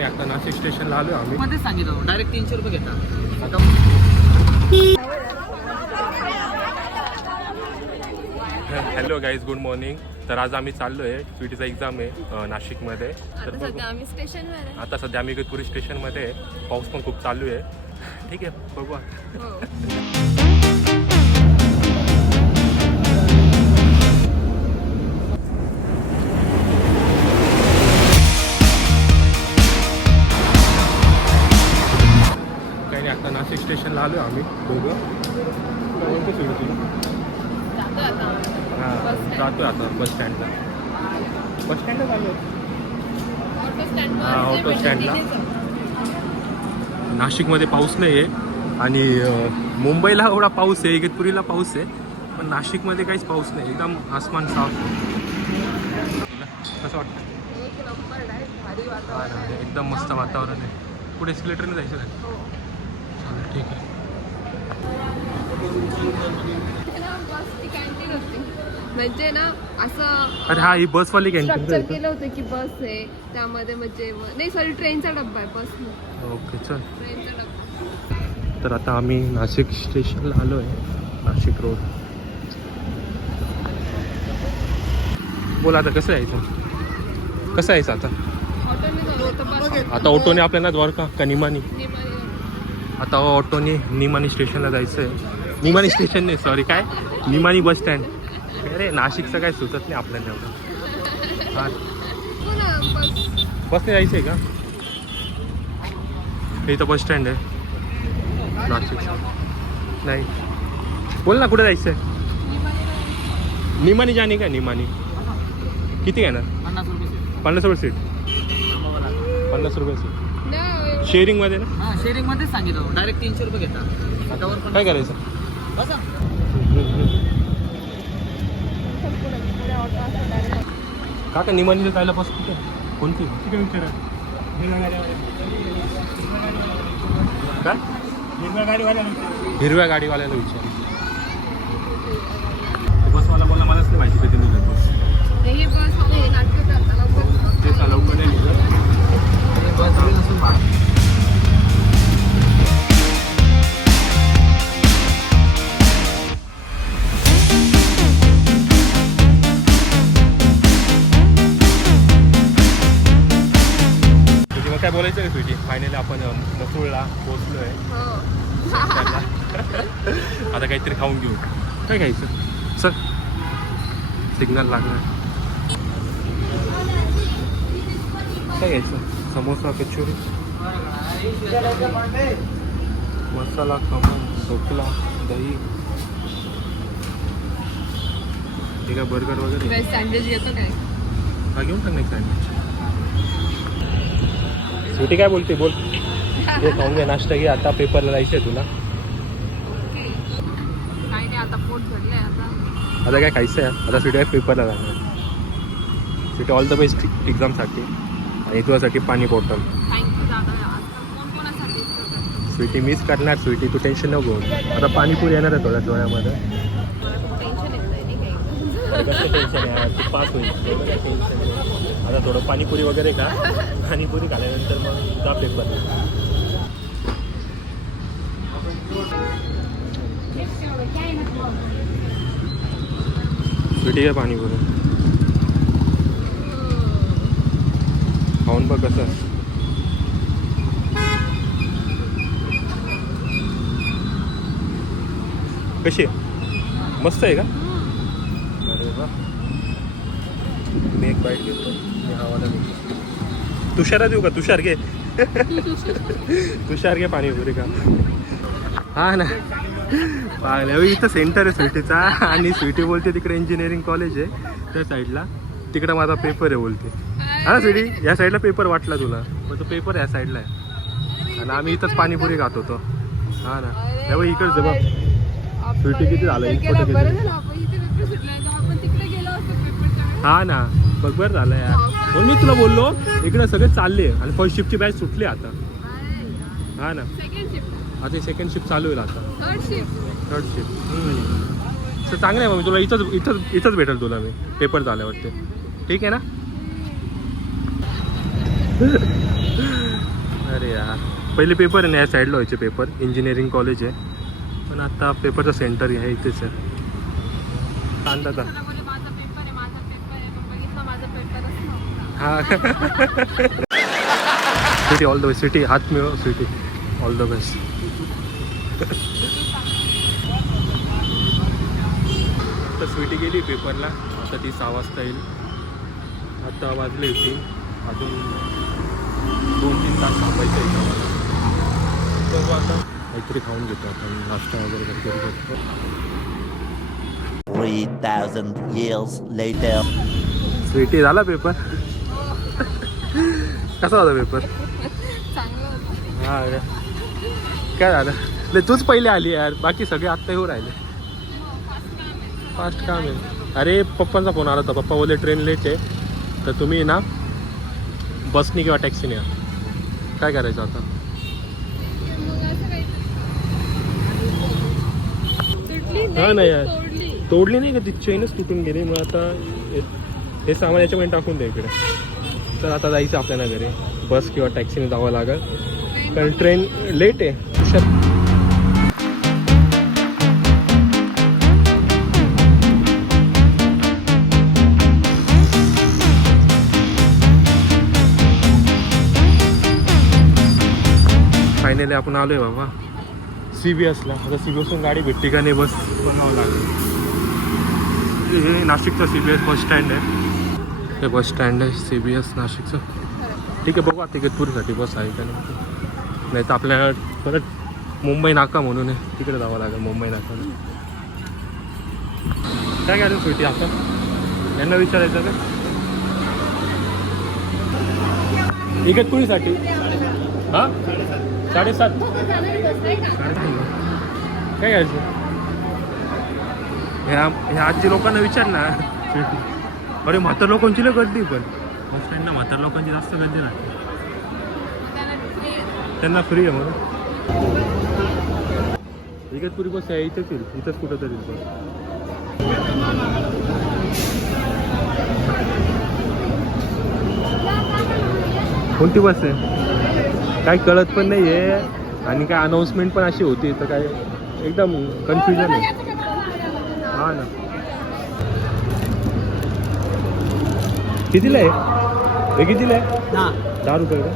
आणि आता नाशिक स्टेशनला आलो आम्ही. मध्ये सांगितलं डायरेक्ट 300 रुपये घेता. Hello guys, good morning. तर आज आम्ही चाललो आहे, स्वीटीचा एक्झाम आहे नाशिकमध्ये. तर सध्या आम्ही स्टेशनवर आहे. आता सध्या आम्ही इगतपुरी स्टेशनमध्ये आहे. पाऊस पण खूप चालू आहे. ठीक आहे, बघू आता. काही नाही, आता नाशिक स्टेशनला आलो आम्ही दोघं. हां, जातो आता बस स्टँडला. बस स्टँडला चालू हां, ऑटो स्टँडला. नाशिकमध्ये पाऊस नाही आहे आणि मुंबईला एवढा पाऊस आहे, इगतपुरीला पाऊस आहे, पण नाशिकमध्ये काहीच पाऊस नाही. एकदम आसमान साफ. कसं वाटतं? हां ना, एकदम मस्त वातावरण आहे. पुढे एस्केलेटरने जायचं आहे. ठीक आहे. म्हणजे ना असं अरे हा, ही बसवाली स्ट्रक्चर कॅन्टीन. केलं होतं की बस आहे त्यामध्ये, म्हणजे नाही सॉरी ट्रेनचा डब्बा आहे, बस ओके, चल. ट्रेनचा डब्बा. तर आता आम्ही नाशिक स्टेशनला आलो आहे, नाशिक रोड. बोला आता कसं यायचं, कसं यायचं आता? ऑटोने जाऊ आता, बस आता ऑटोने आपल्याला द्वारका का निमानी? निमाणी. आता ऑटोने निमानी स्टेशनला जायचं आहे. निमानी स्टेशन नाही, सॉरी, काय निमानी बस स्टँड. अरे नाशिकचं काय सुचत नाही आपल्याला एवढं. हां, हो ना, बस. बसने जायचं आहे का? इथं बस स्टँड आहे नाशिकचं. नाही, बोल ना कुठे जायचं आहे? निमानी जाणे का? निमानी किती घेणार? 50 रुपये सीट. 50 रुपये सीट नाही, शेअरिंगमध्ये ना? हां, शेअरिंग मध्येच सांगितलं डायरेक्ट 300 रुपये घेता. काय करायचं? बसा. काका निमानीला जायला बस कुठे? कोणती? काय? हिरव्या गाडीवाल्याला विचार. बसवाला बोलला मलाच नाही माहिती कधी निघत बस. हे बस आहे नाटक करता लवकर. ते लवकर नाही निघत. काय बोलायचं का स्वीटी? फायनली आपण मसूळला पोहोचलो आहे. आता काहीतरी खाऊन घेऊ. काय खायचं? सर सिग्नल लागणार. काय घ्यायचं? समोसा, कचोरी, मसाला खमण, ढोकला, दही, ठीक आहे, बर्गर वगैरे. सँडविच घेतो काय? हा, घेऊन टाक नाही सँडविच. स्वीटी काय बोलते? बोल. हे खाऊन घे, नाश्ता घे. आता पेपरला जायचं आहे तुला. काय नाही, आता पोट भरलंय. आता काय खायचं आहे? आता स्वीटी पेपरला जाणार. स्वीटी ऑल द बेस्ट एक्झामसाठी आणि तुझ्यासाठी पाणी बॉटल. थँक्यू दादा. कोण कोणासाठी? स्वीटी मिस करणार. स्वीटी तू टेन्शन नको. आता पाणीपुरी येणार आहे थोड्या वेळामध्ये. टेन्शन येत नाही काय? कसं टेन्शन आहे? तू पास होईल. आता थोडं पाणीपुरी वगैरे का, पाणीपुरी खाल्यानंतर मग जा पेपर. स्वीटी आहे पाणीपुरी खाऊन बघ कसं. कशी आहे? मस्त आहे का? अरे वा. मी एक बाईट घेतो. मी हवाला घेतो. तुषारा देऊ का? तुषार घे. तुषार घे पाणीपुरी का. हा ना, पाहिलं इथं सेंटर आहे स्वीटीचा आणि स्वीटी बोलते तिकडे इंजिनिअरिंग कॉलेज आहे त्या साईडला. तिकडं माझा पेपर आहे बोलते. हा ना स्वीटी, या साईडला पेपर वाटला तुला, पण तो पेपर या साईडला आहे आणि आम्ही इथंच पाणीपुरी खात होतो. हा ना, त्यावेळी इकडचं बघ स्वीटी किती झालं. हा ना, बघ बरं झालं यार. म्हणून मी तुला बोललो इकडं सगळे चालले आणि फर्स्ट शिफ्टची बॅच सुटली आता. हा ना, आता सेकंड शिफ्ट चालू होईल. आता थर्ड शिफ्ट. तर चांगलं आहे मग. तुला इथंच भेटेल तुला मी पेपर झाल्यावरती. ठीक आहे ना? पहिले पेपर आहे ना या साईडला व्हायचे पेपर, इंजिनिअरिंग कॉलेज आहे, पण आता पेपरचं सेंटर आहे इथेच आहे. अंदाज हां city all the best, city हात मिळव, सिटी ऑल द बेस्ट. आता स्वीटी गेली पेपरला, आता ती 6 वाजता येईल. आता वाजले होती, अजून 2-3 तास थांबायचं आहे आम्हाला. बघू आता काहीतरी खाऊन घेतो आपण, नाश्ता वगैरे काहीतरी करतो. 3,000 years later. स्वीटी झाला पेपर? कसा होता पेपर? हां काय झालं? नाही तूच पहिले आली यार, बाकी सगळे आत्ता येऊ राहिले. फास्ट काम आहे. अरे पप्पांचा फोन आला होता, पप्पा बोलले ट्रेन लेट आहे, तर तुम्ही ना बसनी किंवा टॅक्सीने या. काय करायचं आता? हां नाही यार, तोडली नाही का ती, चेनच तुटून गेली. मग आता हे सामान याच्यामध्ये टाकून द्या इकडे. तर आता जायचं आपल्याला घरी, बस किंवा टॅक्सीने जावं लागेल, कारण ट्रेन लेट आहे. फायनली आपण आलो आहे बाबा CBSला. आता CBSहून गाडी भेटली का नाही बस बघावं लागेल. हे नाशिकचं CBS बस स्टँड आहे, हे बस स्टँड आहे CBS नाशिकचं. ठीक आहे, बघू आता इगतपुरीसाठी बस आहे का नाही तर आपल्याला परत मुंबई नाका म्हणून आहे, तिकडे जावं लागेल मुंबई नाका. काय घ्यायला सुटी आपण यांना विचारायचं का इगतपुरीसाठी? हां 7:30. काय घ्यायचं? ह्या आजची लोकांना विचार ना. अरे म्हातार लोकांची लय गर्दी, पण बस स्टँडला म्हातार लोकांची जास्त गर्दी नाही, त्यांना फ्री आहे म्हणून. इगतपुरी बस आहे इथंच येईल, इथंच कुठं तरी बस. कोणती बस आहे काय कळत पण नाही आहे, आणि काय अनाऊन्समेंट पण अशी होती तर काय एकदम कन्फ्युजन आहे. हां ना, कितीला आहे हे? कितीला आहे? 10 रुपये का?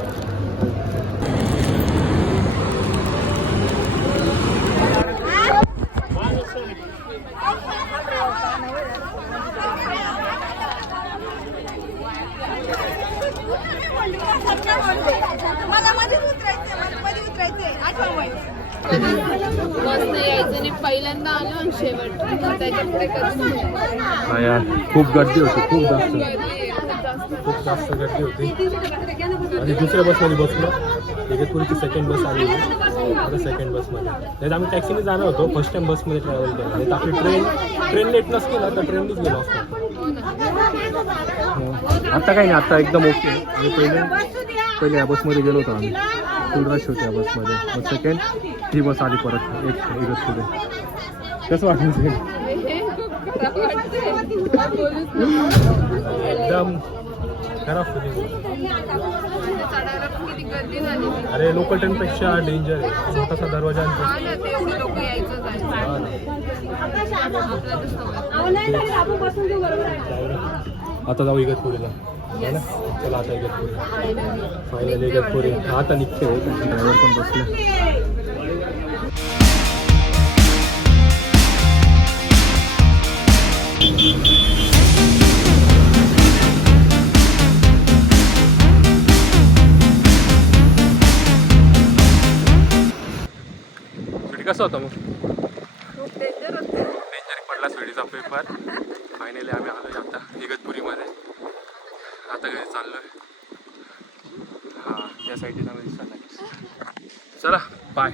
पहिल्यांदा आलो आणि शेवट त्याच्या पुढे हा यार, खूप गर्दी होती, खूप जास्त गर्दी होती. आणि दुसऱ्या बसमध्ये बसलो, इगतपुरीची सेकंड बस आली, आता सेकंड बसमध्ये. नाही तर आम्ही टॅक्सीने जाणार होतो, फर्स्ट टाइम बसमध्ये ट्रॅव्हल केलं. नाही तर आपली ट्रेन लेट नसते ना, तर ट्रेननीच गेलो असतो. आता काही नाही, आता एकदम ओके. मी पहिले या बसमध्ये गेलो होतो आम्ही, फुल रश होते या बसमध्ये. मग सेकंड ही बस आली परत इगतपुरी. कसं वाटलं? एकदम खराब फिलिंग. अरे लोकल ट्रेनपेक्षा डेंजर आहे, छोटासा दरवाजा. आता जाऊ इगतपुरीला. चला आता इगतपुरी, फायनली इगतपुरी. आता निघते, ड्रायव्हर पण बसले. कसं होतं मग? खूप डेंजर पडला स्वीटीचा पेपर. फायनली आम्ही आलो आता इगतपुरीमध्ये. आता घरी चाललो आहे. हां, त्या साईडला दिसत नाही. चला बाय.